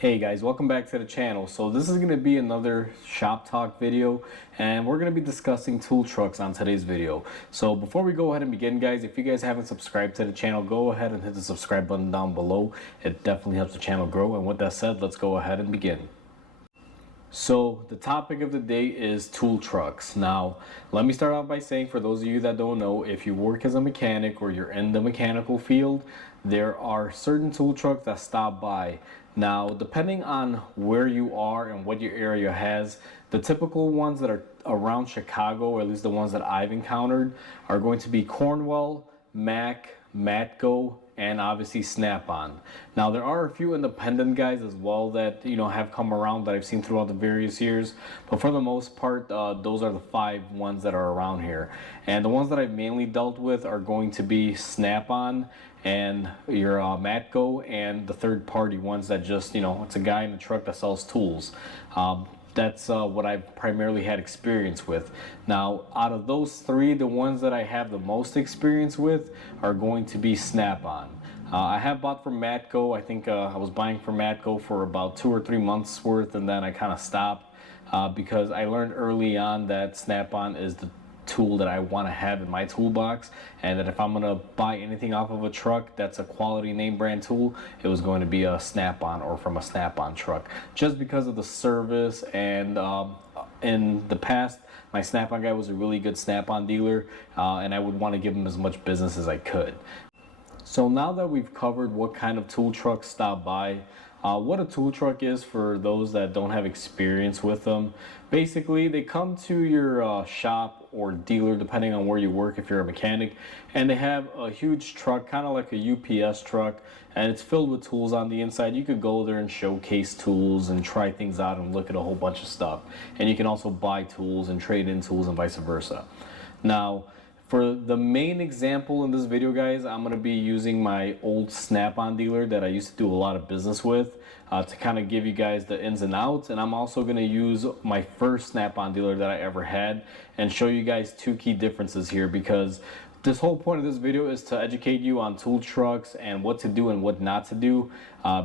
Hey guys, welcome back to the channel. So this is going to be another shop talk video, and we're going to be discussing tool trucks on today's video. So before we go ahead and begin, guys, if you guys haven't subscribed to the channel, go ahead and hit the subscribe button down below. It definitely helps the channel grow. And with that said, let's go ahead and begin. So the topic of the day is tool trucks. Now, let me start off by saying, for those of you that don't know, if you work as a mechanic or you're in the mechanical field, there are certain tool trucks that stop by. Now, depending on where you are and what your area has, the typical ones that are around Chicago, or at least the ones that I've encountered, are going to be Cornwell, Mack, Matco, and obviously Snap-on. Now there are a few independent guys as well that have come around that I've seen throughout the various years, but for the most part, those are the 5 ones that are around here. And the ones that I've mainly dealt with are going to be Snap-on and your Matco, and the third-party ones that just it's a guy in a truck that sells tools. That's what I've primarily had experience with. Now, out of those 3, the ones that I have the most experience with are going to be Snap-on. I have bought from Matco. I think I was buying from Matco for about 2 or 3 months worth, and then I kind of stopped because I learned early on that Snap-on is the tool that I want to have in my toolbox, and that if I'm going to buy anything off of a truck that's a quality name brand tool, it was going to be a Snap-on or from a Snap-on truck, just because of the service. And in the past, my Snap-on guy was a really good Snap-on dealer, and I would want to give him as much business as I could. So now that we've covered what kind of tool trucks stop by, what a tool truck is for those that don't have experience with them. Basically, they come to your shop or dealer, depending on where you work if you're a mechanic, and they have a huge truck, kind of like a UPS truck, and it's filled with tools on the inside. You could go there and showcase tools and try things out and look at a whole bunch of stuff. And you can also buy tools and trade in tools and vice versa. Now, for the main example in this video, guys, I'm going to be using my old Snap-on dealer that I used to do a lot of business with to kind of give you guys the ins and outs. And I'm also going to use my first Snap-on dealer that I ever had and show you guys 2 key differences here, because this whole point of this video is to educate you on tool trucks and what to do and what not to do,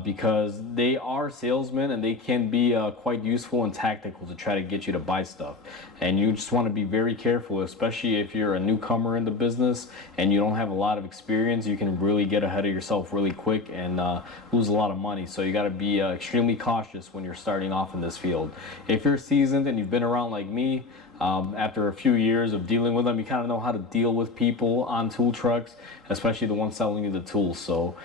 because they are salesmen and they can be quite useful and tactical to try to get you to buy stuff. And you just want to be very careful, especially if you're a newcomer in the business and you don't have a lot of experience. You can really get ahead of yourself really quick and lose a lot of money. So you got to be extremely cautious when you're starting off in this field. If you're seasoned and you've been around like me, after a few years of dealing with them, you kind of know how to deal with people on tool trucks, especially the ones selling you the tools. So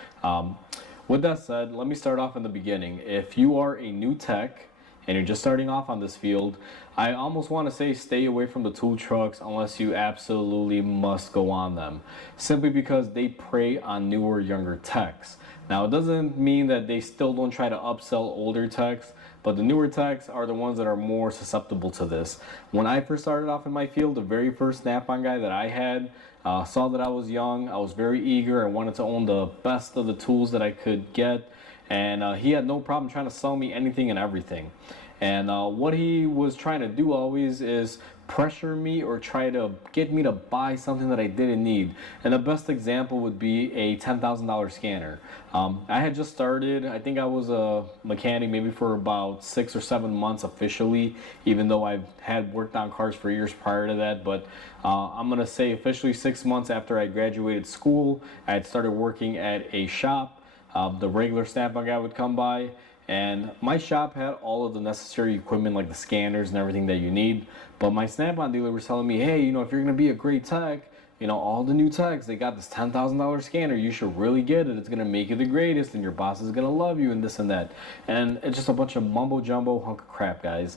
with that said, let me start off in the beginning. If you are a new tech and you're just starting off on this field, I almost want to say stay away from the tool trucks unless you absolutely must go on them, simply because they prey on newer, younger techs. Now, it doesn't mean that they still don't try to upsell older techs, but the newer techs are the ones that are more susceptible to this. When I first started off in my field, the very first Snap-on guy that I had saw that I was young, I was very eager, and wanted to own the best of the tools that I could get, and he had no problem trying to sell me anything and everything. And what he was trying to do always is pressure me or try to get me to buy something that I didn't need. And the best example would be a $10,000 scanner. I had just started. I think I was a mechanic maybe for about 6 or 7 months officially, even though I've had worked on cars for years prior to that. But I'm gonna say officially 6 months after I graduated school, I had started working at a shop. The regular Snap-on guy would come by, and my shop had all of the necessary equipment like the scanners and everything that you need. But my Snap-on dealer was telling me, hey, if you're going to be a great tech, all the new techs, they got this $10,000 scanner. You should really get it. It's going to make you the greatest and your boss is going to love you and this and that. And it's just a bunch of mumbo jumbo hunk of crap, guys.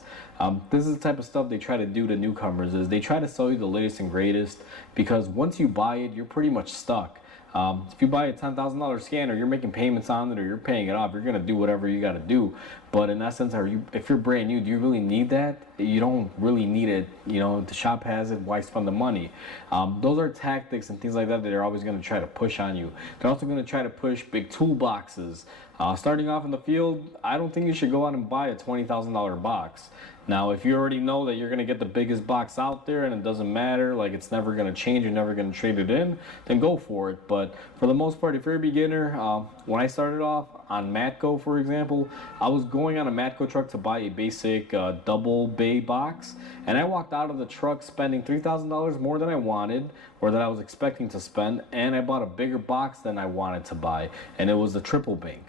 This is the type of stuff they try to do to newcomers, is they try to sell you the latest and greatest, because once you buy it, you're pretty much stuck. If you buy a $10,000 scanner, you're making payments on it or you're paying it off. You're going to do whatever you got to do. But in essence, if you're brand new, do you really need that? You don't really need it. The shop has it. Why spend the money? Those are tactics and things like that they're always going to try to push on you. They're also going to try to push big toolboxes. Starting off in the field, I don't think you should go out and buy a $20,000 box. Now, if you already know that you're going to get the biggest box out there and it doesn't matter, like it's never going to change, you're never going to trade it in, then go for it. But for the most part, if you're a beginner, when I started off on Matco, for example, I was going on a Matco truck to buy a basic double bay box, and I walked out of the truck spending $3,000 more than I wanted or that I was expecting to spend, and I bought a bigger box than I wanted to buy, and it was the triple bank.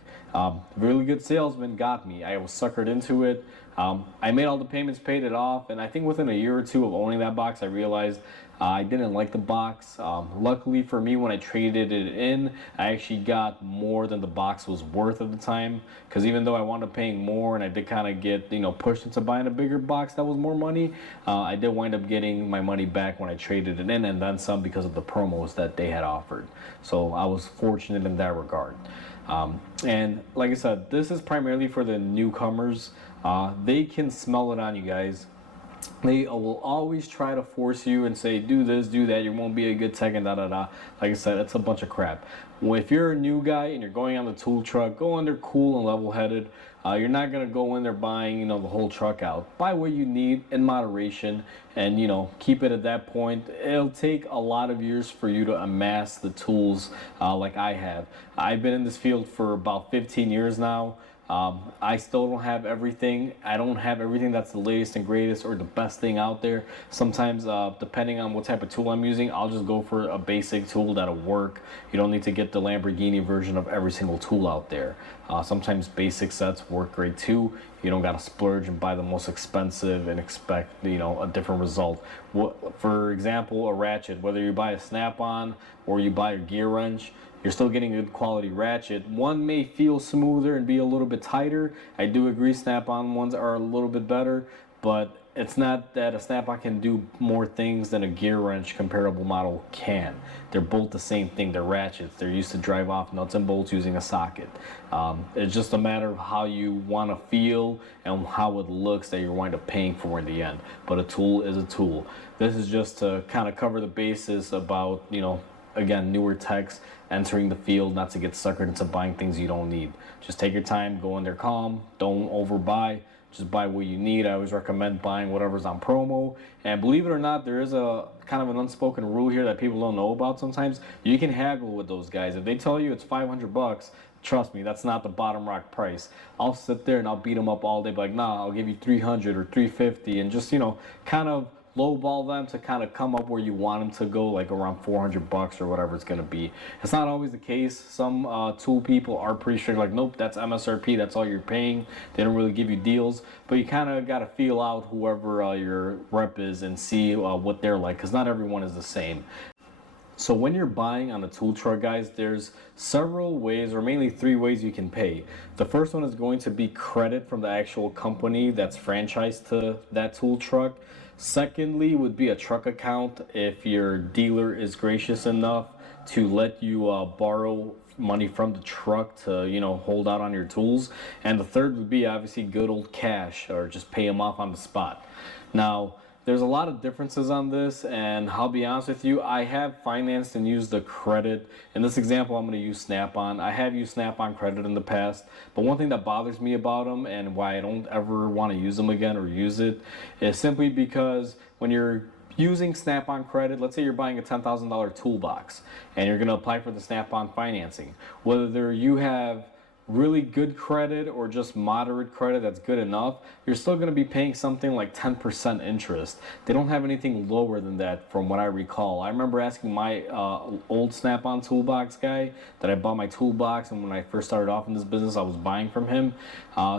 Really good salesman got me. I was suckered into it. I made all the payments, paid it off, and I think within a year or two of owning that box, I realized I didn't like the box. Luckily for me, when I traded it in, I actually got more than the box was worth at the time. Because even though I wound up paying more, and I did kind of get pushed into buying a bigger box that was more money, I did wind up getting my money back when I traded it in, and then some because of the promos that they had offered. So I was fortunate in that regard. And like I said, this is primarily for the newcomers. They can smell it on you guys. They will always try to force you and say, do this, do that, you won't be a good tech and da da da. Like I said, it's a bunch of crap. Well, if you're a new guy and you're going on the tool truck, go in there cool and level headed. You're not going to go in there buying, the whole truck out. Buy what you need in moderation and, keep it at that point. It'll take a lot of years for you to amass the tools like I have. I've been in this field for about 15 years now. I still don't have everything. I don't have everything that's the latest and greatest or the best thing out there. Sometimes, depending on what type of tool I'm using, I'll just go for a basic tool that'll work. You don't need to get the Lamborghini version of every single tool out there. Sometimes basic sets work great too. You don't gotta splurge and buy the most expensive and expect, a different result. For example, a ratchet, whether you buy a Snap-on or you buy a gear wrench, you're still getting a good quality ratchet. One may feel smoother and be a little bit tighter. I do agree Snap-on ones are a little bit better, but it's not that a Snap-on can do more things than a gear wrench comparable model can. They're both the same thing. They're ratchets. They're used to drive off nuts and bolts using a socket. It's just a matter of how you want to feel and how it looks that you're wind up paying for in the end. But a tool is a tool. This is just to kind of cover the basis about, again, newer techs entering the field, not to get suckered into buying things you don't need. Just take your time, go in there calm, don't overbuy, just buy what you need. I always recommend buying whatever's on promo. And believe it or not, there is a kind of an unspoken rule here that people don't know about sometimes. You can haggle with those guys. If they tell you it's $500, trust me, that's not the bottom rock price. I'll sit there and I'll beat them up all day, but like, nah, I'll give you 300 or 350 and just, kind of lowball them to kind of come up where you want them to go, like around $400 or whatever it's going to be. It's not always the case. Some tool people are pretty strict, like, nope, that's MSRP, that's all you're paying. They don't really give you deals, but you kind of got to feel out whoever your rep is and see what they're like, because not everyone is the same. So when you're buying on a tool truck, guys, there's several ways, or mainly 3 ways you can pay. The first one is going to be credit from the actual company that's franchised to that tool truck. Secondly would be a truck account if your dealer is gracious enough to let you borrow money from the truck to hold out on your tools. And the third would be obviously good old cash, or just pay them off on the spot. Now, there's a lot of differences on this, and I'll be honest with you, I have financed and used the credit. In this example, I'm going to use Snap-on. I have used Snap-on credit in the past, but one thing that bothers me about them and why I don't ever want to use them again or use it is simply because when you're using Snap-on credit, let's say you're buying a $10,000 toolbox and you're going to apply for the Snap-on financing, whether you have really good credit or just moderate credit that's good enough, you're still going to be paying something like 10% interest. They don't have anything lower than that from what I recall. I remember asking my old Snap-on toolbox guy that I bought my toolbox, and when I first started off in this business I was buying from him.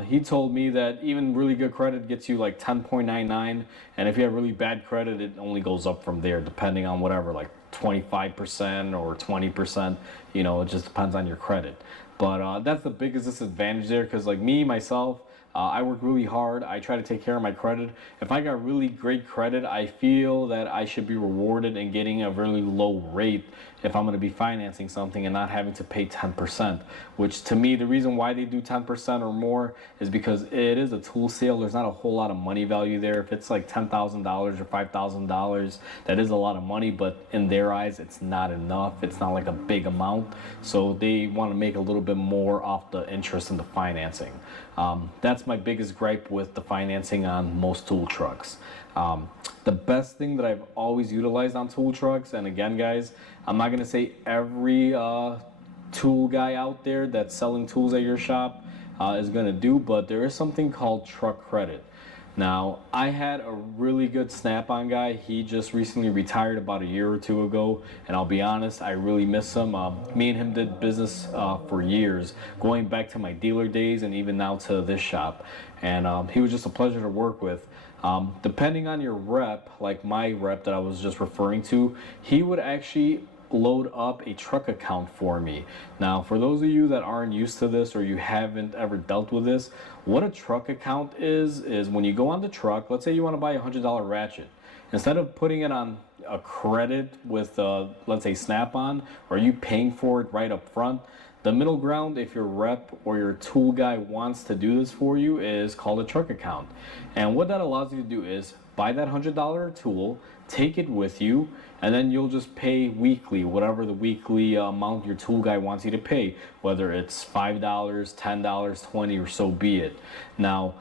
He told me that even really good credit gets you like 10.99, and if you have really bad credit it only goes up from there depending on whatever, like 25% or 20%, it just depends on your credit. But that's the biggest disadvantage there, because like me, myself, I work really hard. I try to take care of my credit. If I got really great credit, I feel that I should be rewarded and getting a really low rate if I'm going to be financing something and not having to pay 10%, which to me, the reason why they do 10% or more is because it is a tool sale. There's not a whole lot of money value there. If it's like $10,000 or $5,000, that is a lot of money, but in their eyes, it's not enough. It's not like a big amount. So they want to make a little bit more off the interest in the financing. That's my biggest gripe with the financing on most tool trucks. The best thing that I've always utilized on tool trucks, and again guys, I'm not going to say every tool guy out there that's selling tools at your shop is going to do, but there is something called truck credit. Now, I had a really good Snap-on guy. He just recently retired about a year or two ago, and I'll be honest, I really miss him. Me and him did business for years, going back to my dealer days and even now to this shop. And he was just a pleasure to work with. Depending on your rep, like my rep that I was just referring to, he would actually load up a truck account for me. Now, for those of you that aren't used to this or you haven't ever dealt with this, what a truck account is when you go on the truck, let's say you want to buy a $100 ratchet. Instead of putting it on a credit with, let's say, Snap-on, or you paying for it right up front, the middle ground, if your rep or your tool guy wants to do this for you, is called a truck account. And what that allows you to do is buy that $100 tool, take it with you, and then you'll just pay weekly, whatever the weekly amount your tool guy wants you to pay, whether it's $5, $10, $20, or so be it. Now,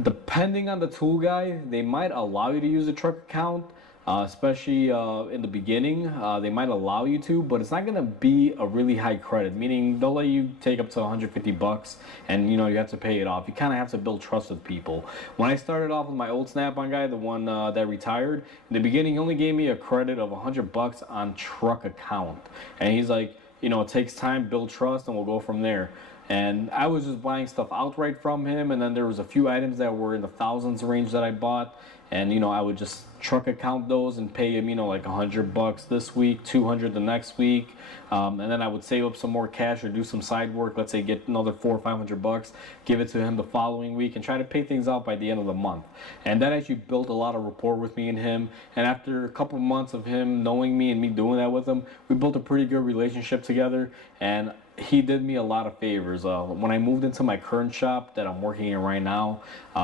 depending on the tool guy, they might allow you to use a truck account, especially in the beginning. They might allow you to, but it's not going to be a really high credit, meaning they'll let you take up to 150 bucks and you have to pay it off. You kind of have to build trust with people. When I started off with my old Snap-on guy, the one that retired, in the beginning he only gave me a credit of 100 bucks on truck account, and he's like, it takes time, build trust, and we'll go from there. And I was just buying stuff outright from him, and then there was a few items that were in the thousands range that I bought, and I would just truck account those and pay him like 100 bucks this week, 200 the next week, and then I would save up some more cash or do some side work, let's say get another 400 or 500 bucks, give it to him the following week, and try to pay things out by the end of the month. And that actually built a lot of rapport with me and him, and after a couple months of him knowing me and me doing that with him, we built a pretty good relationship together, and he did me a lot of favors. When I moved into my current shop that I'm working in right now,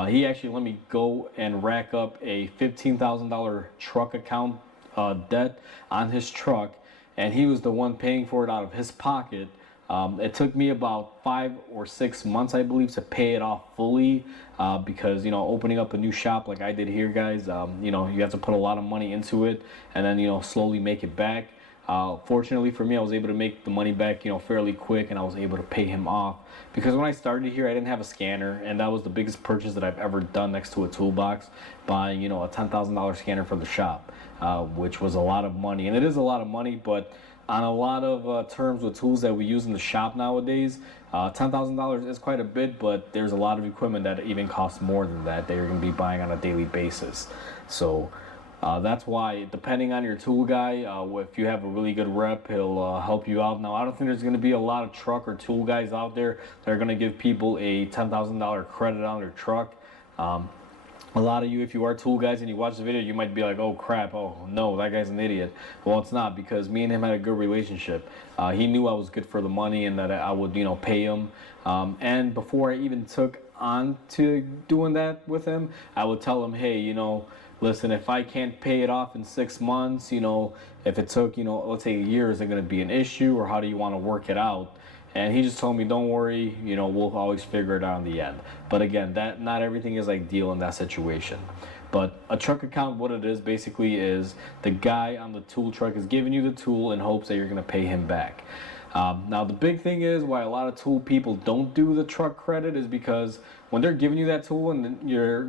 he actually let me go and rack up a $15,000 truck account debt on his truck, and he was the one paying for it out of his pocket. It took me about 5 or 6 months, I believe, to pay it off fully because, opening up a new shop like I did here, guys, you have to put a lot of money into it and then, slowly make it back. Fortunately for me, I was able to make the money back, fairly quick, and I was able to pay him off because when I started here, I didn't have a scanner, and that was the biggest purchase that I've ever done next to a toolbox, buying, a $10,000 scanner for the shop, which was a lot of money, and it is a lot of money, but on a lot of terms with tools that we use in the shop nowadays, $10,000 is quite a bit, but there's a lot of equipment that even costs more than that you're going to be buying on a daily basis. So that's why, depending on your tool guy, if you have a really good rep, he'll help you out. Now, I don't think there's going to be a lot of truck or tool guys out there that are going to give people a $10,000 credit on their truck. A lot of you, if you are tool guys and you watch the video, you might be like, oh crap, oh no, that guy's an idiot. Well, it's not, because me and him had a good relationship. He knew I was good for the money and that I would, pay him. And before I even took on to doing that with him, I would tell him, hey, listen, if I can't pay it off in 6 months, if it took, let's say a year, is it going to be an issue, or how do you want to work it out? And he just told me, don't worry, we'll always figure it out in the end. But again, that not everything is ideal in that situation. But a truck account, what it is basically is the guy on the tool truck is giving you the tool in hopes that you're going to pay him back. Now, the big thing is why a lot of tool people don't do the truck credit is because when they're giving you that tool and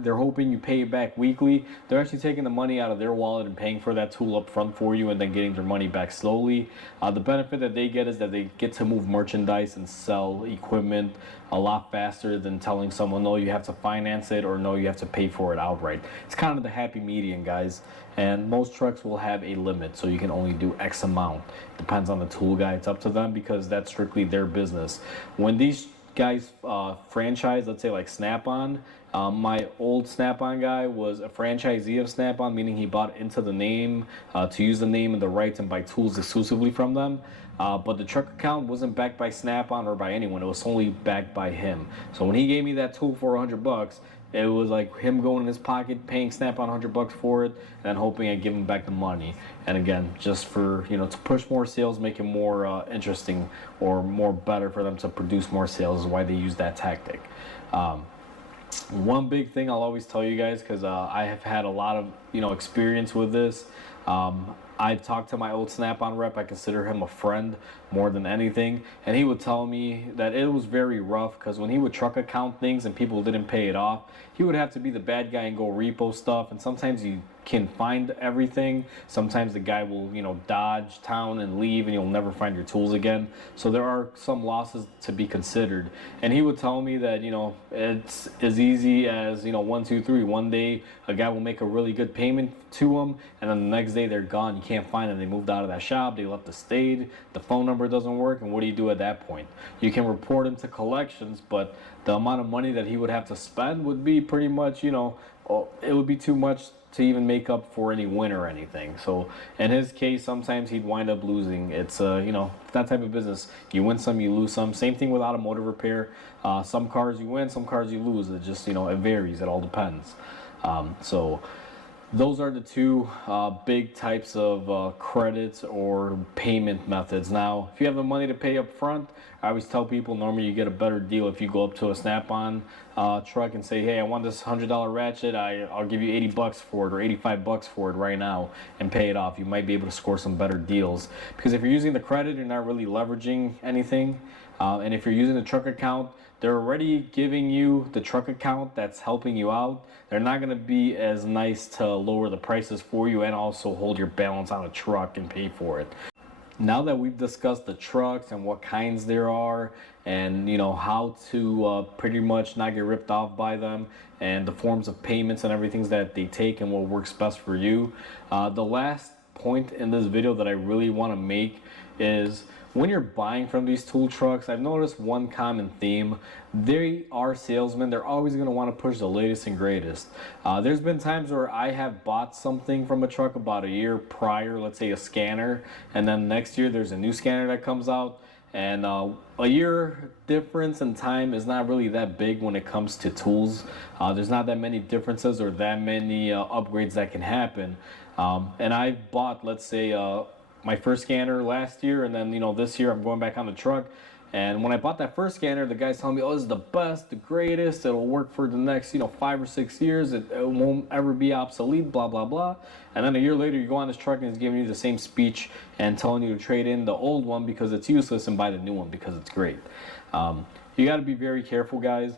they're hoping you pay it back weekly, they're actually taking the money out of their wallet and paying for that tool up front for you and then getting their money back slowly. The benefit that they get is that they get to move merchandise and sell equipment a lot faster than telling someone, no, you have to finance it, or no, you have to pay for it outright. It's kind of the happy median, guys. And most trucks will have a limit, so you can only do X amount. Depends on the tool guy. It's up to them because that's strictly their business. When these guys franchise, let's say like Snap-on, my old Snap-on guy was a franchisee of Snap-on, meaning he bought into the name to use the name and the rights and buy tools exclusively from them. But the truck account wasn't backed by Snap-on or by anyone. It was solely backed by him. So when he gave me that tool for 100 bucks, it was like him going in his pocket, paying Snap-on 100 bucks for it, and then hoping I give him back the money. And again, just for, to push more sales, make it more interesting or more better for them to produce more sales is why they use that tactic. One big thing I'll always tell you guys, because I have had a lot of, experience with this. I talked to my old Snap-on rep. I consider him a friend more than anything, and he would tell me that it was very rough because when he would truck account things and people didn't pay it off, he would have to be the bad guy and go repo stuff. And sometimes you can find everything. Sometimes the guy will, dodge town and leave, and you'll never find your tools again. So there are some losses to be considered. And he would tell me that, it's as easy as, 1, 2, 3. One day a guy will make a really good payment to him, and then the next day they're gone. You can't find them. They moved out of that shop. They left the state. The phone number doesn't work. And what do you do at that point? You can report him to collections, but the amount of money that he would have to spend would be pretty much, it would be too much to even make up for any win or anything. So in his case, sometimes he'd wind up losing. It's that type of business. You win some, you lose some. Same thing with automotive repair. Some cars you win, some cars you lose. It just it varies. It all depends. So those are the two big types of credits or payment methods. Now, if you have the money to pay up front, I always tell people normally you get a better deal if you go up to a Snap-on truck and say, hey, I want this $100 ratchet. I'll give you $80 for it or $85 for it right now and pay it off. You might be able to score some better deals. Because if you're using the credit, you're not really leveraging anything. And if you're using the truck account, they're already giving you the truck account that's helping you out. They're not going to be as nice to lower the prices for you and also hold your balance on a truck and pay for it. Now that we've discussed the trucks and what kinds there are and how to pretty much not get ripped off by them and the forms of payments and everything that they take and what works best for you, the last point in this video that I really want to make is when you're buying from these tool trucks, I've noticed one common theme. They are salesmen. They're always going to want to push the latest and greatest. There's been times where I have bought something from a truck about a year prior, let's say a scanner, and then next year there's a new scanner that comes out. And a year difference in time is not really that big when it comes to tools. There's not that many differences or that many upgrades that can happen. And I bought, let's say, my first scanner last year, and then this year I'm going back on the truck. And when I bought that first scanner, the guy's telling me, oh, this is the best, the greatest, it'll work for the next 5 or 6 years, it won't ever be obsolete, blah blah blah. And then a year later you go on this truck and he's giving you the same speech and telling you to trade in the old one because it's useless and buy the new one because it's great. You got to be very careful, guys.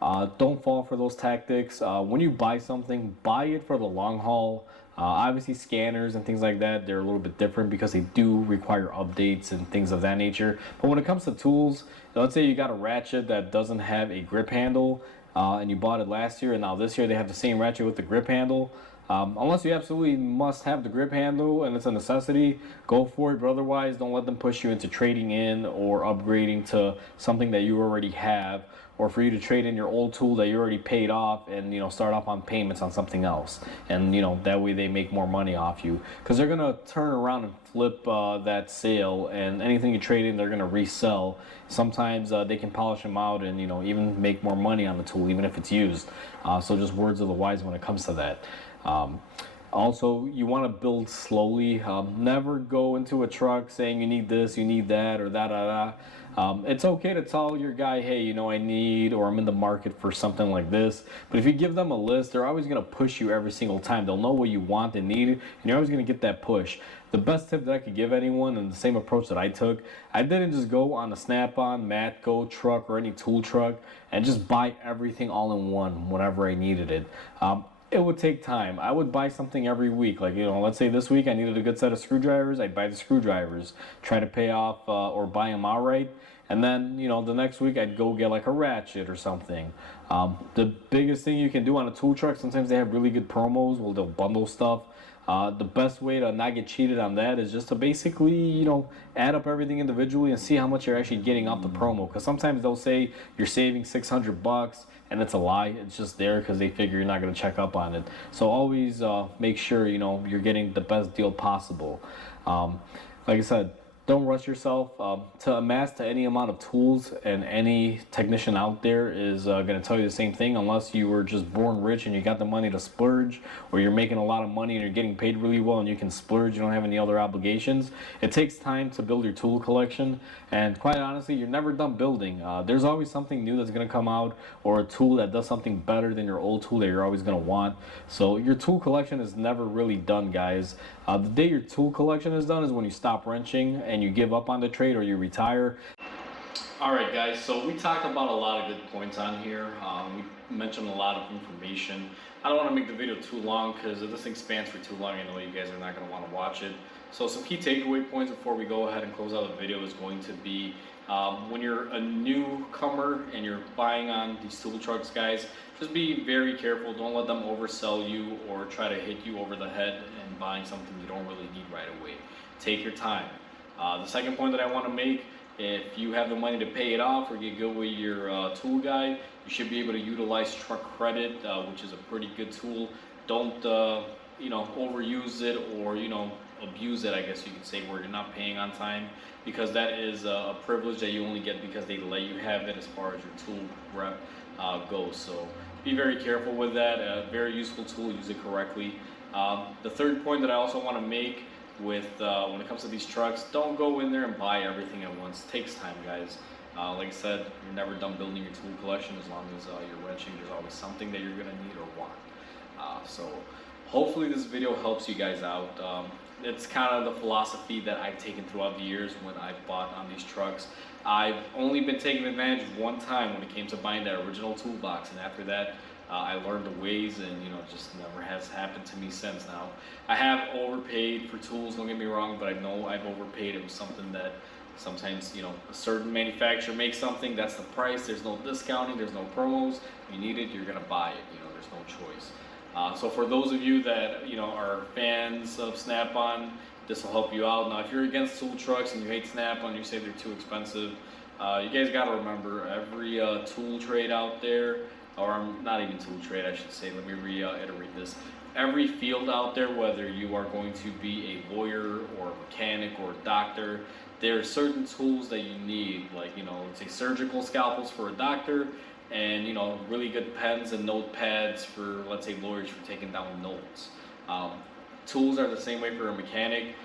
Don't fall for those tactics. When you buy something, buy it for the long haul. Obviously scanners and things like that, they're a little bit different because they do require updates and things of that nature. But when it comes to tools, let's say you got a ratchet that doesn't have a grip handle and you bought it last year and now this year they have the same ratchet with the grip handle. Unless you absolutely must have the grip handle and it's a necessity, go for it. But otherwise, don't let them push you into trading in or upgrading to something that you already have, or for you to trade in your old tool that you already paid off and start off on payments on something else. And that way they make more money off you because they're gonna turn around and flip that sale, and anything you trade in they're gonna resell. Sometimes they can polish them out and even make more money on the tool even if it's used. So just words of the wise when it comes to that. Also, you want to build slowly. Never go into a truck saying you need this, you need that, or that. It's okay to tell your guy, hey, I need, or I'm in the market for something like this. But if you give them a list, they're always going to push you every single time. They'll know what you want and need, and you're always going to get that push. The best tip that I could give anyone, and the same approach that I took, I didn't just go on a Snap-on, Matco truck, or any tool truck, and just buy everything all in one whenever I needed it. It would take time. I would buy something every week. Like, let's say this week I needed a good set of screwdrivers. I'd buy the screwdrivers, try to pay off or buy them outright. And then, the next week I'd go get like a ratchet or something. The biggest thing you can do on a tool truck, sometimes they have really good promos. Well, they'll bundle stuff. The best way to not get cheated on that is just to basically, add up everything individually and see how much you're actually getting off the promo. Because sometimes they'll say you're saving $600 and it's a lie. It's just there because they figure you're not going to check up on it. So always make sure, you're getting the best deal possible. Like I said, don't rush yourself. To amass to any amount of tools, and any technician out there is going to tell you the same thing, unless you were just born rich and you got the money to splurge, or you're making a lot of money and you're getting paid really well and you can splurge, you don't have any other obligations. It takes time to build your tool collection, and quite honestly, you're never done building. There's always something new that's going to come out, or a tool that does something better than your old tool that you're always going to want. So your tool collection is never really done, guys. The day your tool collection is done is when you stop wrenching and you give up on the trade, or you retire. Alright guys, so we talked about a lot of good points on here. We mentioned a lot of information. I don't want to make the video too long, because if this thing spans for too long, I know you guys are not going to want to watch it. So some key takeaway points before we go ahead and close out the video is going to be, when you're a newcomer and you're buying on these tool trucks, guys, just be very careful. Don't let them oversell you or try to hit you over the head and buying something you don't really need right away. Take your time. The second point that I want to make, if you have the money to pay it off or get good with your tool guy, you should be able to utilize truck credit, which is a pretty good tool. Don't overuse it, or abuse it, I guess you could say, where you're not paying on time, because that is a privilege that you only get because they let you have it as far as your tool rep goes. So be very careful with that. A very useful tool, use it correctly. The third point that I also want to make with when it comes to these trucks, don't go in there and buy everything at once. It takes time, guys. Like I said, you're never done building your tool collection. As long as you're wrenching, there's always something that you're gonna need or want. So hopefully this video helps you guys out. It's kind of the philosophy that I've taken throughout the years when I bought on these trucks. I've only been taking advantage one time when it came to buying that original toolbox, and after that I learned the ways, and just never has happened to me since. Now, I have overpaid for tools, don't get me wrong, but I know I've overpaid. It was something that sometimes, a certain manufacturer makes something, that's the price, there's no discounting, there's no promos. If you need it, you're gonna buy it, there's no choice. So for those of you that, are fans of Snap-on, this will help you out. Now, if you're against tool trucks and you hate Snap-on, you say they're too expensive, you guys gotta remember, every tool trade out there, or not even tool trade, I should say, let me reiterate this. Every field out there, whether you are going to be a lawyer or a mechanic or a doctor, there are certain tools that you need, like, let's say surgical scalpels for a doctor, and, really good pens and notepads for, let's say, lawyers for taking down notes. Tools are the same way for a mechanic.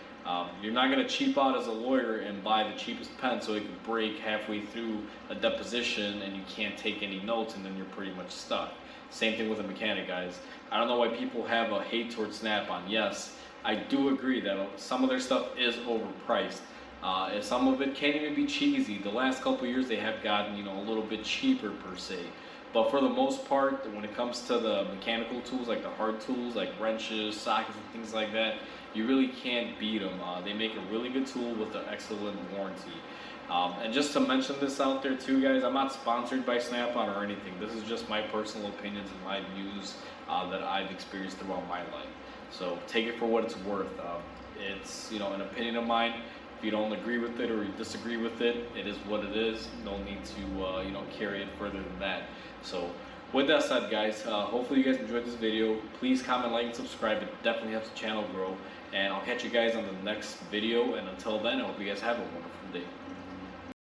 You're not going to cheap out as a lawyer and buy the cheapest pen so it could break halfway through a deposition and you can't take any notes, and then you're pretty much stuck. Same thing with a mechanic, guys. I don't know why people have a hate towards Snap-on. Yes, I do agree that some of their stuff is overpriced. Some of it can't even be cheesy. The last couple years they have gotten, a little bit cheaper per se. But for the most part, when it comes to the mechanical tools, like the hard tools, like wrenches, sockets, and things like that, you really can't beat them. They make a really good tool with an excellent warranty. And just to mention this out there too, guys, I'm not sponsored by Snap-on or anything. This is just my personal opinions and my views that I've experienced throughout my life. So take it for what it's worth. It's, an opinion of mine. If you don't agree with it or you disagree with it, it is what it is. No need to, carry it further than that. So with that said, guys, hopefully you guys enjoyed this video. Please comment, like, and subscribe. It definitely helps the channel grow. And I'll catch you guys on the next video. And until then, I hope you guys have a wonderful day.